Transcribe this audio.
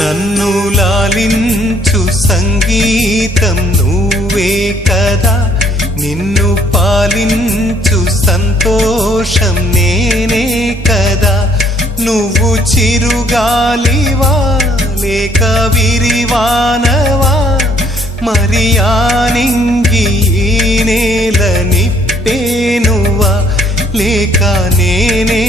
నన్ను లాలించు సంగీతం నువ్వే కదా, నిన్ను పాలించు సంతోషం నేనే కదా. నువ్వు చిరుగాలివా లేక విరివానవా, మరి ఆ నింగి నేల నిప్పేనువా లేక నేనే